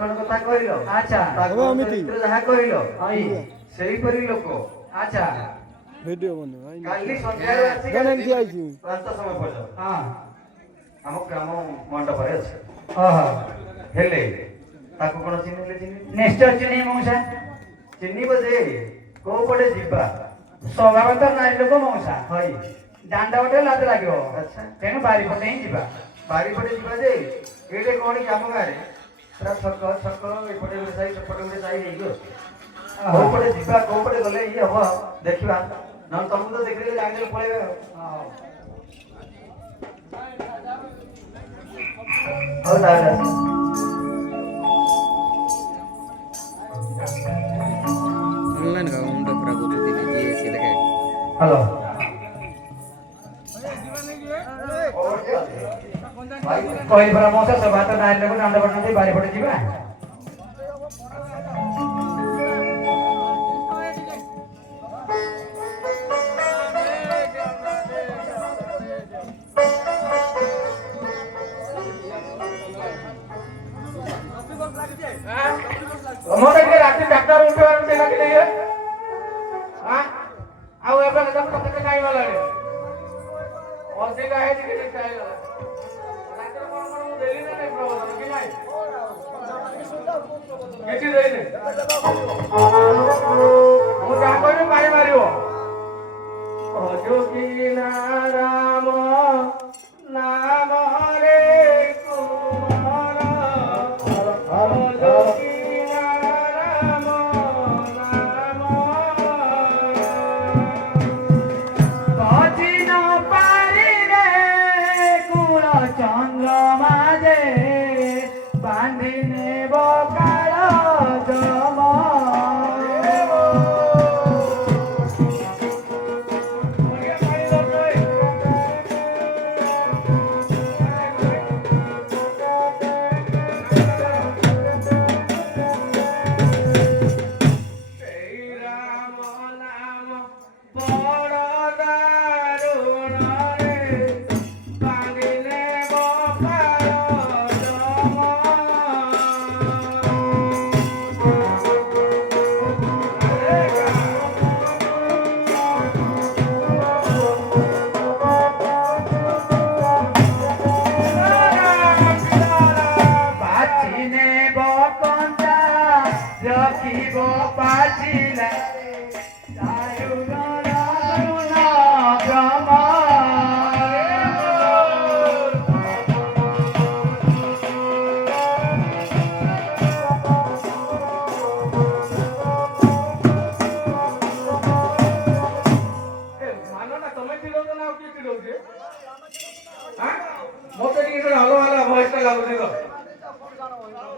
जखन कथा कहिलो अच्छा ताको मित्र जहा कहिलो आई सेही परि लोक अच्छा वीडियो बनो काली संध्या आसी गणन आइछि प्रांत समय पर्यंत हां हम ग्राम मंडप रे अछि ओहो हेले ताको कोन चिन्हले चिन्ह निश्चय चिन्ह मौसा चिन्ह बजे को पड़े जीवा स्वभाव तो नारी लोक मौसा हई दांडा बटे लाज लागो अच्छा तेनु बारी पटे ही जीवा बारी पटे जीवा जे एडे कोणी काम गारे पूरा छक छक एपटे गोटे साई सेपटे गोटे साई हेई गयो को पड़े जीवा को पड़े गले ई हबो देखिबा न तुमको तो देखले जांगल पळेबे हां दादा ऑनलाइन का उंडा पूरा को दे दीजिए ऐसे लगे हेलो कोई बरा मौसा सब बात नारी लोक दांडा बटे दे बारी पटे जीवा मोटे के रात डॉक्टर उठे से लगे नहीं है हां आउ एबरा कदम पत्ते काई वाला रे और से का है कि स्टाइल वाला रात कोन कोन देली ना नहीं प्रभु कि नहीं किछि देले मु जा कोई मारी मारियो ओ जोगी नाम नाम रे कुमार ओ जोगी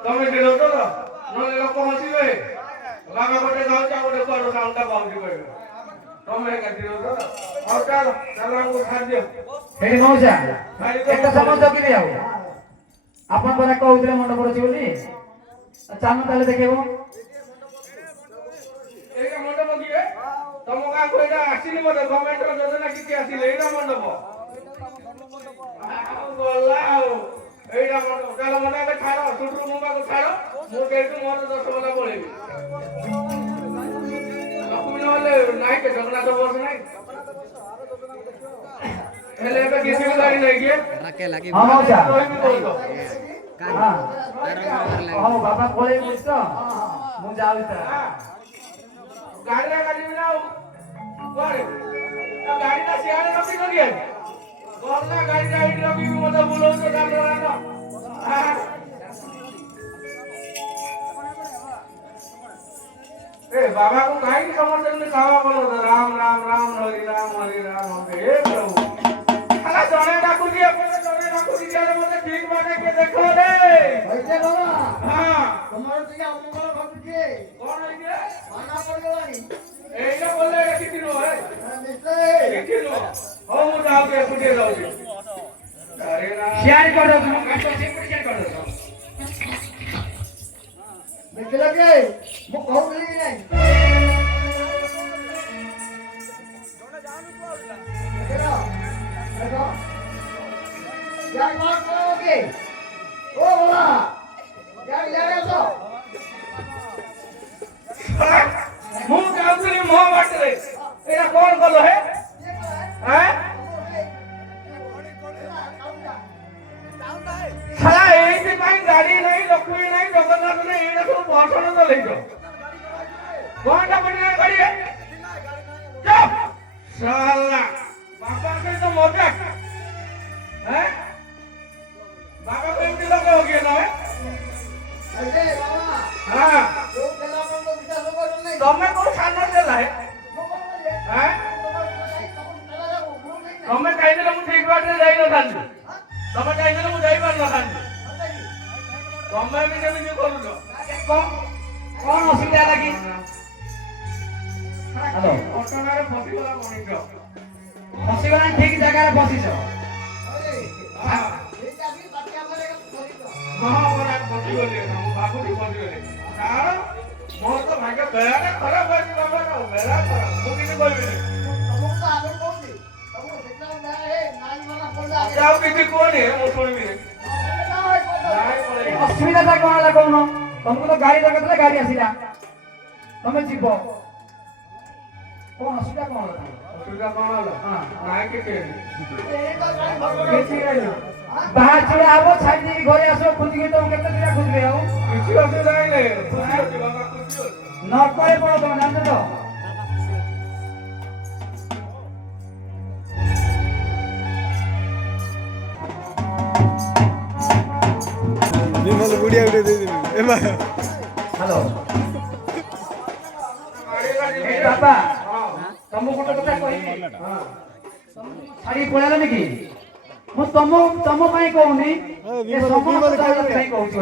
तमे के लोटो नले लोक हसिबे लागा गोटे गाउ चा गोटे कोड साउंडा बाउंड्री करबे तमे के लोटो और चल को खाद दियो हेडी मौसा एक समझ कि नहीं आउ आपन परा कहउतले मंडप रछि बोली चालन ताले देखेबो एका मंडप किए तम का कोइडा आसिनी मते गवर्नमेंट रो योजना किछि आसिले एका मंडप गोलाओ एइडा मंडप चल मना के खारो सुट्रु मुंबा को खारो मु केटु मोर 10 वाला बोलेबी लक्ष्मी वाले नाही के जगन्नाथ बस नाही हेले बे किसी को गाड़ी नहीं किए लाके लाके हां मौसा हां हां बाबा बोले मुझको मु जाऊ त गाड़ी बिना कोरे गाड़ी ना सियारे रखी करिए गोरना गाड़ी रखी मते बोलो तो डालो ना ए बाबा को काहे की समझ में कावा बोलो राम राम राम हरि राम हे प्रभु खाला जणे डाकू दिए जणे डाकू दिए मते ठीक बाटे के देखो रे होइते बाबा हां तुम्हारे तो अमंगल घटुचे कोन होइगे माना पड़गलानी एइला बोले किति नो है निश्चय किति नो हो मु जाऊ के सुटे जाऊ अरे ना शेयर कर दो तुम काटो शेयर कर दो देख लगे मु कहू नहीं देखो देखो यार मार करोगे ओ बोला यार यार तो मुह बाटले एरा कौन कलो है हैं साला एइति पाई गाड़ी नहीं लक्ष्मी नहीं जगन्नाथ नहीं एरा सब भाषण तो लेजो कोनटा बनिया गाड़ी है चुप साला बाबा के तो मजाक हैं बाबा को एमती लोग हो गया ना अरे बाबा हां जो तेरा मन को विचार होगा नहीं तमे को सानो देला है हैं तमे काइले मु ठीक बाटे जाई न थांदी तमे काइले मु जाई पार न थांदी तमे भी केमिति करूलो कौन असुविधा लगी हेलो ऑटोनारे फसी गला मणिक फसीगला ठीक जगह रे फसीछ हां हां बड़ा फसी गले मु बाबू भी फसी गले कारण मोर तो भाग्य बेड़ा खराब है बाबा का बेड़ा खराब मु किने कहबी जाओ किसी कौन है मु सुनबी नहीं असुविधा कौन है कौन तुमको तो गाड़ी दरकार थे गाड़ी आसिला तुम जीव कौन असुविधा कौन है सुविधा कौन होला हां नाय के बाहर चले आवो छाड़ दे घरे आसो खुद के तुम केते दिना खुद में आओ किसी असुविधा नहीं खुशी होती बाबा खुशी होती न करे पड़ो तुम जानते तो विमल गुड़िया गुड़िया दे दे एमा हेलो ए बाबा तुमको गोटे कथा कहिबी छाड़ी पळाला नेकी मु तम पई कहूनी ए समस्त दादा पई कहूची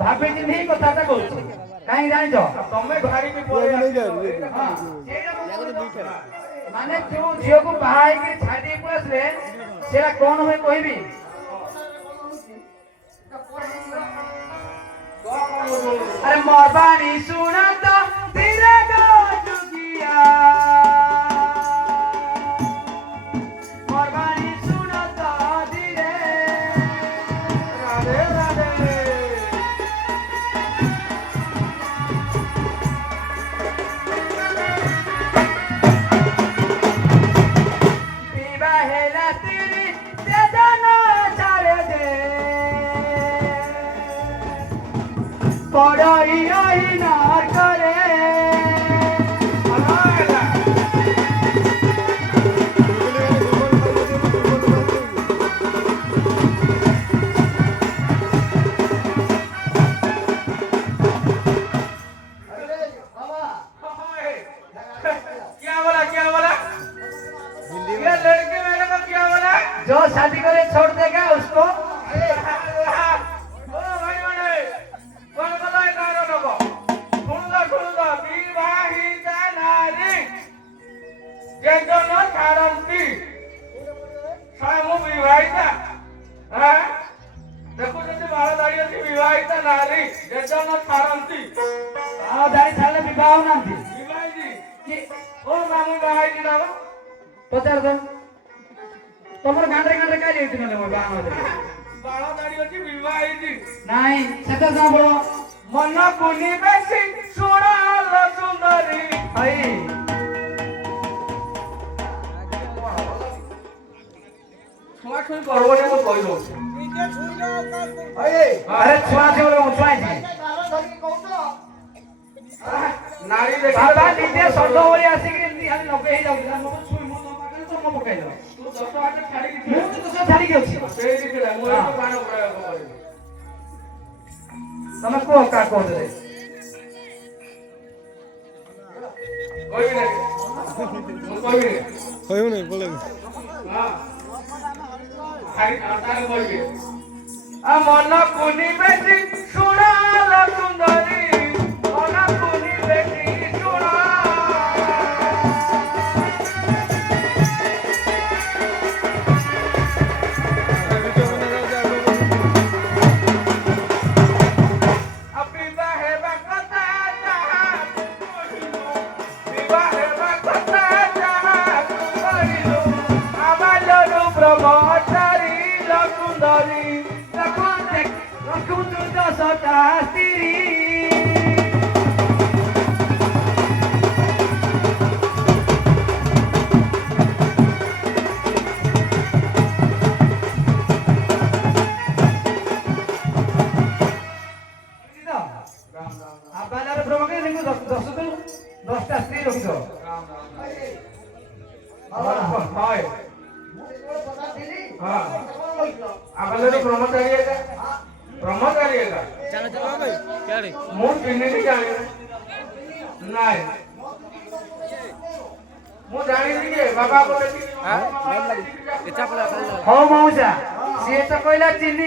भाबे जी नहीं कथाटा कहूची काई जानि जो तमे भारी भी नहीं जा माने जो झियो को बाहाई के छाड़ी पळसले सेला कोन होय कहबी अरे मोरबानी सुना तो धीरे गो चुकिया मोरबानी सुना तो धीरे राधे राधे विवाहे रात्रि देदना छाड़े दे पड़ई आई नार करे क्या बोला ये लड़के मेरे को क्या बोला जो शादी करे छोड़ देगा उसको ओ भाई बड़े कौन बोला है गारो लोगो सुन दो विवाहिता नारी जे जन छाड़ंती सामु विवाहिता हां देखो जति बाल दाड़ी अछि विवाहिता नारी जे जन छाड़ंती आ दाई छाड़ले विवाह नांती विवाहिती कि ओ मामू विवाहिती ना पचार दो तमर गांडे गांडे काय लेती नले मो बाण होते बाल दाड़ी अछि विवाहिती नाही सेता जा बोलो मन पुनी बेसी सुनाल सुंदरी आई छुआ छुई करबो ने को कहि दो अरे छुआ छे बोलो छुआ छे नारी देखि बाबा निजे सडो ओली आसी कि नी खाली नके हे जाउ मो छुई मो तो पाकले तो मो पकाइ दो तू 10 हाथ छाड़ी कि मु तो सब छाड़ी के अछि सेई दिखला मो तो बाण प्रयोग करिबो तमे को का को दे कोई नहीं कोई नहीं होयो नहीं बोले हां खाली आता कोई नहीं आ मन पुनी बेसी सुनाल सुंदरी मन पुनी बेसी सुना सता स्त्री हाँ आपले तो ब्रह्मचारी है का ब्रह्मचारी है का चलो चलो भाई क्या रे मुझ चिन्ह नहीं जाने नहीं मुझ जानी नहीं है बाबा को देखी हां ये चपला हो मौसा से तो कोइला चिन्नी